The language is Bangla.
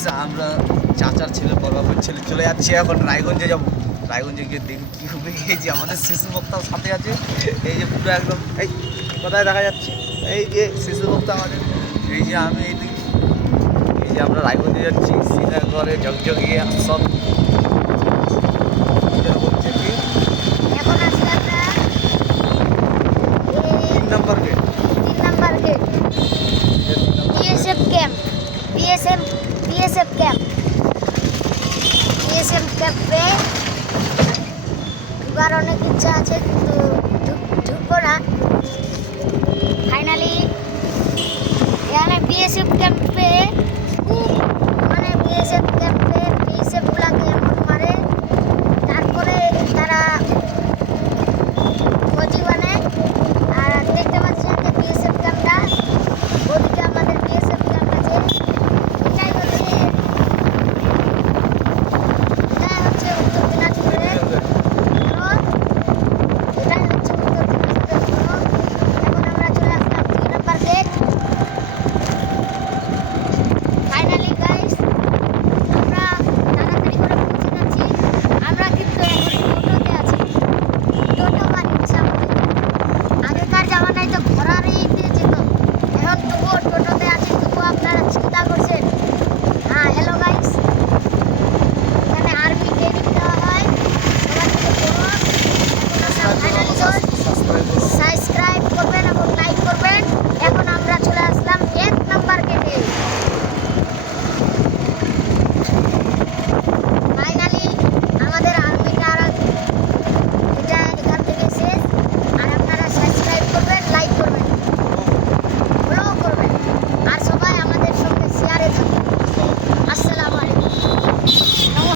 গাইস আমরা চাচার ছেলে বড়বাবুর ছেলে চলে যাচ্ছে এখন রায়গঞ্জে যাবো। রায়গঞ্জে গিয়ে দেখি কী হবে। এই যে আমাদের শিশু বক্তাও সাথে আছে, এই যে পুরো একদম এই কোথায় দেখা যাচ্ছে, এই যে শিশু বক্তা আমাদের, এই যে আমি এইদিকে, এই যে আমরা রায়গঞ্জে যাচ্ছি। শ্রীনগরে জগজগিয়ে সব হচ্ছে কি এখন আছি আমরা 3 নম্বর গেট। 3 নম্বর গেট বিএসএফ ক্যাম্প। বিএসএফ ক্যাম্পে ঢুকার অনেক ইচ্ছা আছে কিন্তু ঢুকবো না। ফাইনালি এখানে বিএসএফ ক্যাম্পে